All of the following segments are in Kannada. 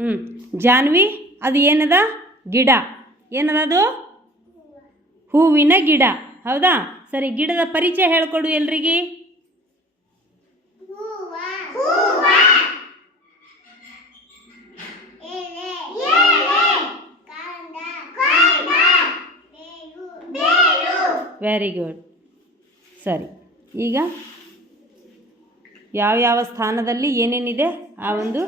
ಹ್ಞೂ ಜಾನ್ವಿ, ಅದು ಏನದ? ಗಿಡ. ಏನದ ಅದು? ಹೂವಿನ ಗಿಡ. ಹೌದಾ? ಸರಿ, ಗಿಡದ ಪರಿಚಯ ಹೇಳ್ಕೊಡು ಎಲ್ರಿಗೆ. ವೆರಿ ಗುಡ್ ಸರಿ, ಈಗ ಯಾವ ಯಾವ ಸ್ಥಾನದಲ್ಲಿ ಏನೇನಿದೆ ಆ ಒಂದು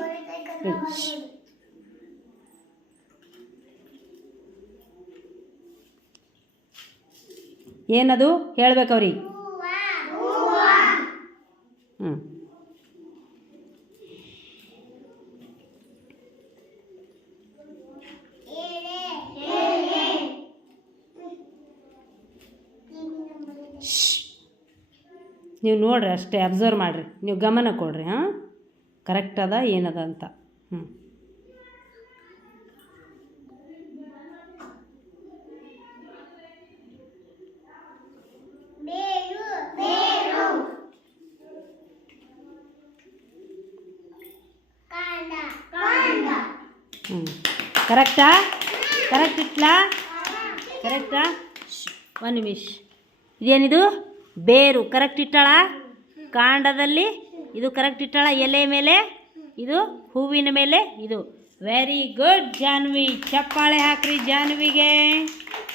ಏನದು? ಹೇಳ್ಬೇಕು ಅವ್ರಿಗೆ ಹ್ಞೂ ನೀವು ನೋಡ್ರಿ ಅಷ್ಟೇ, ಅಬ್ಸರ್ವ್ ಮಾಡಿರಿ. ನೀವು ಗಮನ ಕೊಡ್ರಿ, ಹಾಂ? ಕರೆಕ್ಟ್ ಅದ, ಏನದ ಅಂತ. ಹ್ಞೂ ಹ್ಞೂ ಕರೆಕ್ಟಾ? ಕರೆಕ್ಟ್ ಇಟ್ಲಾ? ಕರೆಕ್ಟಾ? ಒಂದು ನಿಮಿಷ. ಇದೇನಿದು? ಬೇರು. ಕರೆಕ್ಟ್ ಇಟ್ಟಾಳ? ಕಾಂಡದಲ್ಲಿ? ಇದು ಕರೆಕ್ಟ್ ಇಟ್ಟಾಳ? ಎಲೆ ಮೇಲೆ? ಇದು ಹೂವಿನ ಮೇಲೆ? ಇದು. Very good Janvi. ಚಪ್ಪಾಳೆ ಹಾಕ್ರಿ ಜಾನ್ವಿಗೆ.